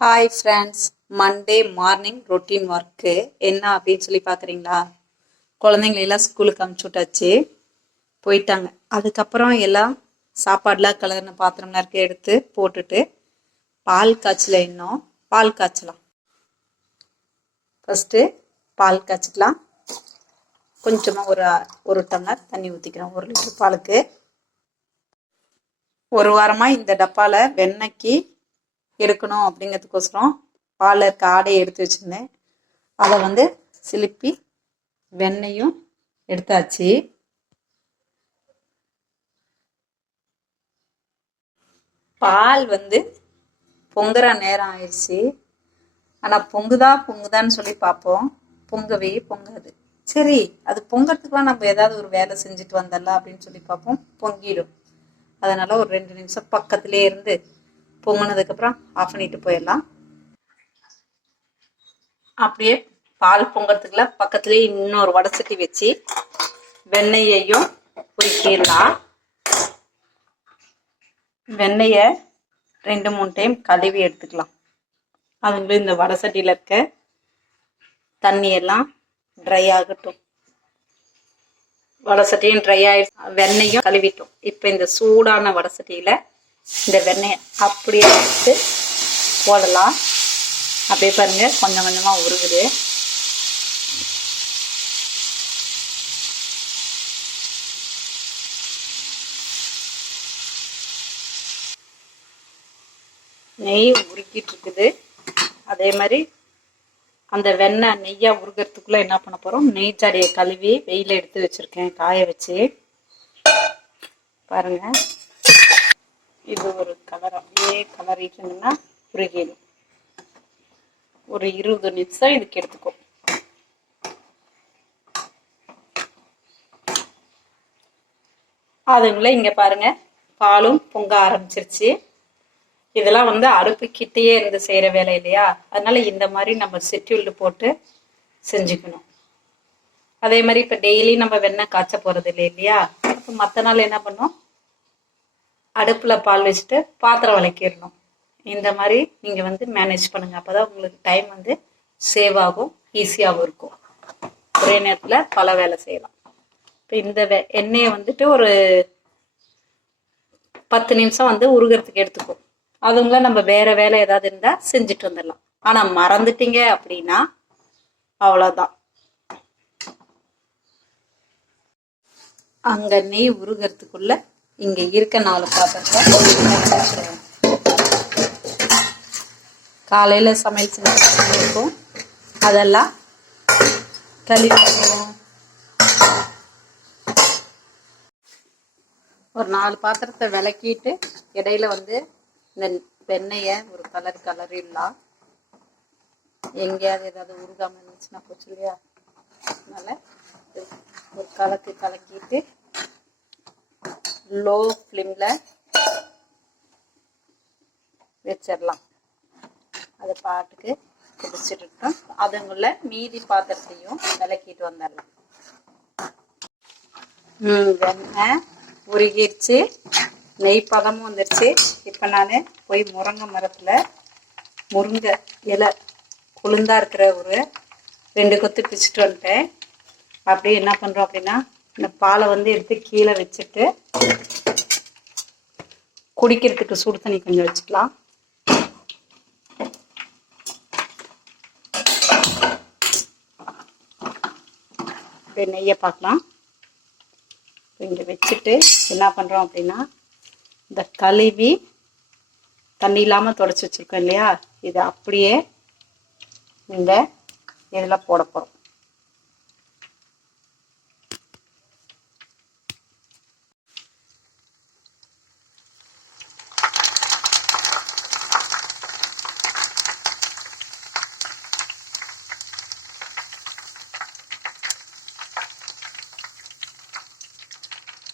Hi friends, Monday morning routine work என்ன அப்படின்னு சொல்லி பார்க்குறீங்களா? குழந்தைங்களெல்லாம் ஸ்கூலுக்கு அனுப்பிச்சி விட்டாச்சு, போயிட்டாங்க. அதுக்கப்புறம் எல்லாம் சாப்பாடெலாம் கலர்ன பாத்திரம்லாம் இருக்க எடுத்து போட்டுட்டு பால் காய்ச்சல இன்னும் பால் காய்ச்சலாம். ஃபஸ்ட்டு பால் காய்ச்சிக்கலாம். கொஞ்சமாக ஒரு டம்ளர் தண்ணி ஊற்றிக்கிறோம். 1 லிட்டர் பாலுக்கு. ஒரு வாரமாக இந்த டப்பாவில் வெண்ணெய்க்கு எடுக்கணும் அப்படிங்கிறதுக்கோசரம் பாலில் இருக்க ஆடையை எடுத்து வச்சுருந்தேன். அதை சிலுப்பி வெண்ணெயும் எடுத்தாச்சு. பால் பொங்குற நேரம் ஆயிடுச்சு. ஆனால் பொங்குதான்னு சொல்லி பார்ப்போம். பொங்கவே பொங்காது. சரி, அது பொங்கறதுக்குலாம் நம்ம ஏதாவது ஒரு வேலை செஞ்சுட்டு வந்துடலாம் அப்படின்னு சொல்லி பார்ப்போம். பொங்கிடும். அதனால ஒரு 2 நிமிஷம் பக்கத்திலே இருந்து பொங்கினதுக்கப்புறம் ஆஃப் பண்ணிட்டு போயிடலாம். அப்படியே பால் பொங்கறதுக்குள்ள பக்கத்துலேயே இன்னொரு வடசட்டி வச்சு வெண்ணெயையும் உருக்கிடலாம். வெண்ணெயை 2-3 டைம் கழுவி எடுத்துக்கலாம். அதுங்களும் இந்த வடசட்டியில் இருக்க தண்ணியெல்லாம் ட்ரை ஆகட்டும். வடசட்டியும் ட்ரை ஆகிடுச்சு, வெண்ணெயும் கழுவிட்டோம். இப்போ இந்த சூடான வடசட்டியில் இந்த வெண்ணெயை அப்படியே எடுத்து போடலாம். அப்படியே பாருங்க, கொஞ்சம் கொஞ்சமாக உருகுது. நெய் உருக்கிட்டு இருக்குது. அதே மாதிரி அந்த வெண்ணெய் நெய்யா உருகிறதுக்குள்ள என்ன பண்ண போறோம், நெய் சாடியை கழுவி வெயில எடுத்து வச்சிருக்கேன், காய வச்சு. பாருங்க, இது ஒரு கலர் அப்படியே கலரிட்டுங்கன்னா உருகிடும். ஒரு 20 நிமிஷம் இதுக்கு எடுத்துக்கும். அதுக்குள்ள இங்க பாருங்க, பாலும் பொங்க ஆரம்பிச்சிருச்சு. இதெல்லாம் அடுப்பு கிட்டேயே இருந்து செய்யற வேலை இல்லையா, அதனால இந்த மாதிரி நம்ம ஷெட்யூல்டு போட்டு செஞ்சுக்கணும். அதே மாதிரி இப்ப டெய்லி நம்ம வெண்ணெய் காய்ச்ச போறது இல்லையா, அப்ப மற்ற நாள் என்ன பண்ணோம், அடுப்புல பால் வச்சுட்டு பாத்திரம் விளக்கிடணும். இந்த மாதிரி நீங்க மேனேஜ் பண்ணுங்க. அப்பதான் உங்களுக்கு டைம் சேவ் ஆகும், ஈஸியாகவும் இருக்கும். ஒரே நேரத்துல பல வேலை செய்யலாம். இப்போ இந்த எண்ணெயை ஒரு 10 நிமிஷம் உருகிறதுக்கு எடுத்துக்கும். அதுங்கள நம்ம வேற வேலை ஏதாவது இருந்தா செஞ்சுட்டு வந்துடலாம். ஆனா மறந்துட்டீங்க அப்படின்னா அவ்வளவுதான். அங்க நெய் உருகிறதுக்குள்ள இங்க இருக்க 4 பாத்திரத்தை காலையில சமையல் செஞ்சுருக்கோம், அதெல்லாம் கழுவிடுவோம். ஒரு 4 பாத்திரத்தை விளக்கிட்டு இடையில இந்த வெண்ணெயை ஒரு கலரிடலாம். எங்கேயாவது ஏதாவது உருகாம இருந்துச்சுன்னா போச்சு இல்லையா, அதனால ஒரு கலக்கிட்டு லோ ஃப்ளேம்ல வச்சிடலாம். அது பாட்டுக்கு குடிச்சிட்டு அதுங்குள்ள மீதி பாத்திரத்தையும் விளக்கிட்டு வந்துடலாம். வெண்ணெய் உருகிடுச்சு, நெய் பதமும் வந்துருச்சு. இப்போ நான் போய் முருங்கை மரத்தில் முருங்கை இலை கொழுந்தா இருக்கிற ஒரு 2 கொத்து பிச்சுட்டு வந்துட்டேன். அப்படியே என்ன பண்ணுறோம் அப்படின்னா, இந்த பாலை எடுத்து கீழே வச்சுட்டு குடிக்கிறதுக்கு சுடு தண்ணி கொஞ்சம் வச்சுக்கலாம். நெய்யை பார்க்கலாம். இங்கே வச்சுட்டு என்ன பண்ணுறோம் அப்படின்னா, இந்த கழுவி தண்ணி இல்லாமல் தொடச்சி வச்சுருக்கோம் இல்லையா, இதை அப்படியே இந்த இதில் போட போகிறோம்.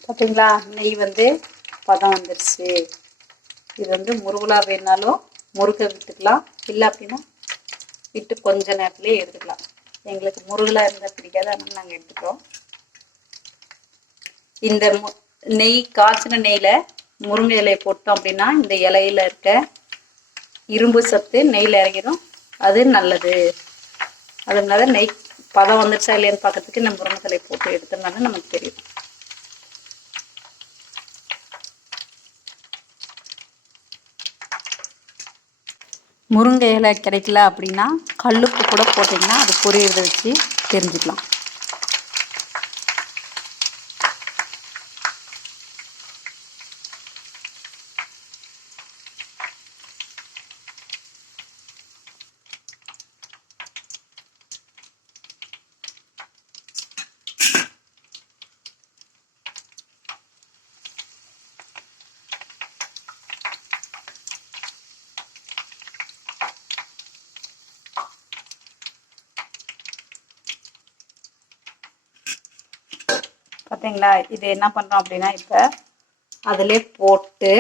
பார்த்தீங்களா, நெய் பதம் வந்துருச்சு. இது முருகலா வேணாலும் முருக விட்டுக்கலாம், இல்லை அப்படின்னா விட்டு கொஞ்ச நேரத்துலேயே எடுத்துக்கலாம். எங்களுக்கு முருகலா இருந்தால் பிடிக்காது, அதனால நாங்கள் எடுத்துக்கிறோம். இந்த நெய் காய்ச்சின நெய்யில் முருங்கை இலையை போட்டோம் அப்படின்னா இந்த இலையில இருக்க இரும்பு சத்து நெய்யில் இறங்கிடும், அது நல்லது. அதனால நெய் பதம் வந்துடுச்சா இல்லையான்னு பார்க்கறதுக்கு நம்ம முருங்கைத்தலை போட்டு எடுத்தோம்னால நமக்கு தெரியும். முருங்கை இலை கிடைக்கல அப்படின்னா கல்லுப்பு கூட போட்டிங்கன்னா அது பொரியறதை வச்சு தெரிஞ்சுக்கலாம். பார்த்தீங்களா, இது என்ன பண்ணுறோம் அப்படின்னா இப்போ அதிலே போட்டு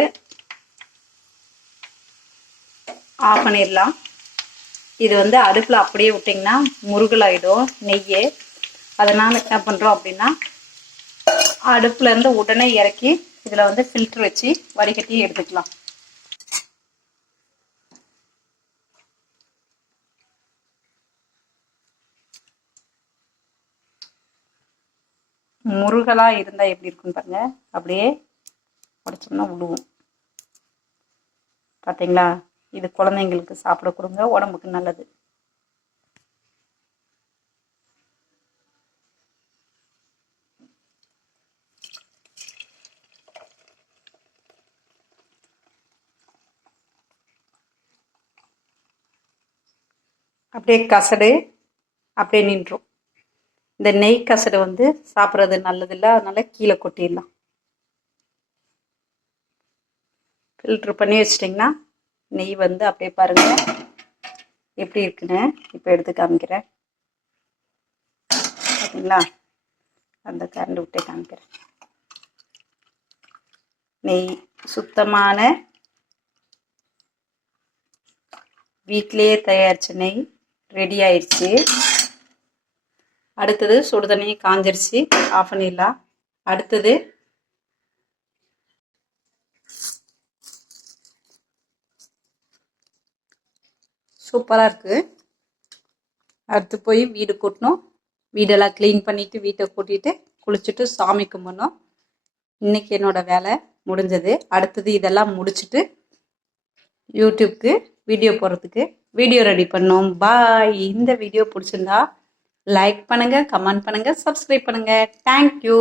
ஆஃப் பண்ணிடலாம். இது வந்து அடுப்பில் அப்படியே விட்டிங்கன்னா முருகலாயிடும் நெய்யே. அதனால் என்ன பண்ணுறோம் அப்படின்னா அடுப்புலேருந்து உடனே இறக்கி இதில் வந்து ஃபில்ட்ரு வச்சு வடிகட்டி எடுத்துக்கலாம். முருகலாக இருந்தால் எப்படி இருக்குன்னு பாருங்க, அப்படியே உடைச்சோம்னா விழுவும். பார்த்தீங்களா, இது குழந்தைங்களுக்கு சாப்பிட கொடுங்க, உடம்புக்கு நல்லது. அப்படியே கசடு அப்படியே நின்றும். இந்த நெய் கசடு வந்து சாப்பிட்றது நல்லதில்லை, அதனால கீழே கொட்டிடலாம். ஃபில்ட்ரு பண்ணி வச்சிட்டிங்கன்னா நெய் வந்து அப்படியே பாருங்கள் எப்படி இருக்குன்னு இப்போ எடுத்து காமிக்கிறேன். பார்த்தீங்களா, அந்த கரண்டு விட்டே காமிக்கிறேன். நெய் சுத்தமான வீட்டிலேயே தயாரித்த நெய் ரெடி ஆயிடுச்சு. அடுத்தது சுடு தண்ணி காஞ்சிருச்சு, ஆஃப் பண்ணிடலாம். அடுத்தது சூப்பராக இருக்குது. அடுத்து போய் வீடு கூட்டணும், வீடெல்லாம் க்ளீன் பண்ணிவிட்டு வீட்டை கூட்டிகிட்டு குளிச்சுட்டு சாமி கும்பிடணும். இன்றைக்கி என்னோடய வேலை முடிஞ்சது. அடுத்தது இதெல்லாம் முடிச்சுட்டு யூடியூப்க்கு வீடியோ போடுறதுக்கு வீடியோ ரெடி பண்ணோம். பாய். இந்த வீடியோ பிடிச்சிருந்தா லைக் பண்ணுங்கள், கமெண்ட் பண்ணுங்கள், சப்ஸ்கிரைப் பண்ணுங்கள். தேங்க்யூ.